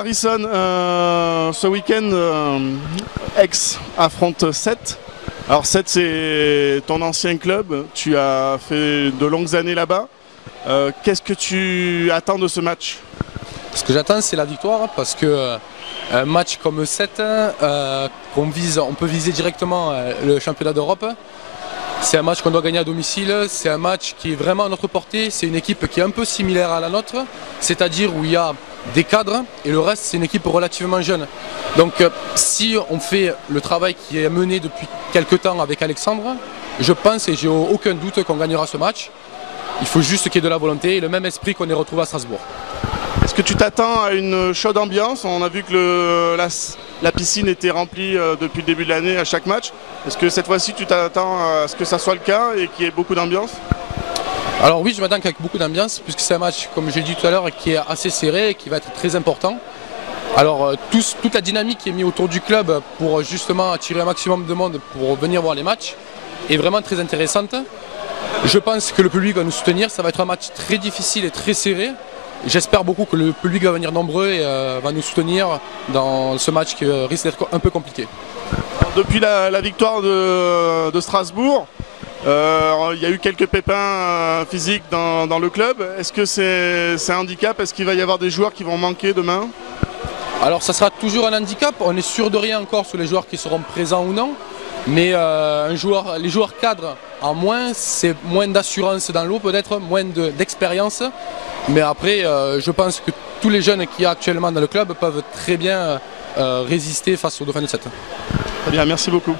Harrison, ce week-end, Aix affronte Sète. Alors Sète, c'est ton ancien club, tu as fait de longues années là-bas. Qu'est-ce que tu attends de ce match? Ce que j'attends, c'est la victoire, parce que un match comme Sète, on peut viser directement le championnat d'Europe. C'est un match qu'on doit gagner à domicile, c'est un match qui est vraiment à notre portée, c'est une équipe qui est un peu similaire à la nôtre, c'est-à-dire où il y a des cadres et le reste c'est une équipe relativement jeune. Donc si on fait le travail qui est mené depuis quelques temps avec Alexandre, je pense et j'ai aucun doute qu'on gagnera ce match. Il faut juste qu'il y ait de la volonté et le même esprit qu'on ait retrouvé à Strasbourg. Est-ce que tu t'attends à une chaude ambiance? On a vu que la piscine était remplie depuis le début de l'année à chaque match. Est-ce que cette fois-ci tu t'attends à ce que ça soit le cas et qu'il y ait beaucoup d'ambiance? Alors oui, je m'attends qu'avec beaucoup d'ambiance, puisque c'est un match, comme j'ai dit tout à l'heure, qui est assez serré et qui va être très important. Alors toute la dynamique qui est mise autour du club pour justement attirer un maximum de monde pour venir voir les matchs est vraiment très intéressante. Je pense que le public va nous soutenir, ça va être un match très difficile et très serré. J'espère beaucoup que le public va venir nombreux et va nous soutenir dans ce match qui risque d'être un peu compliqué. Depuis la victoire de Strasbourg, il y a eu quelques pépins physiques dans le club. Est-ce que c'est un handicap? Est-ce qu'il va y avoir des joueurs qui vont manquer demain? Alors ça sera toujours un handicap, on est sûr de rien encore sur les joueurs qui seront présents ou non. Mais les joueurs cadres en moins, c'est moins d'assurance dans l'eau peut-être, moins d'expérience. Mais après, je pense que tous les jeunes qu'il y a actuellement dans le club peuvent très bien résister face aux Dauphins de Sète. Très bien, merci beaucoup.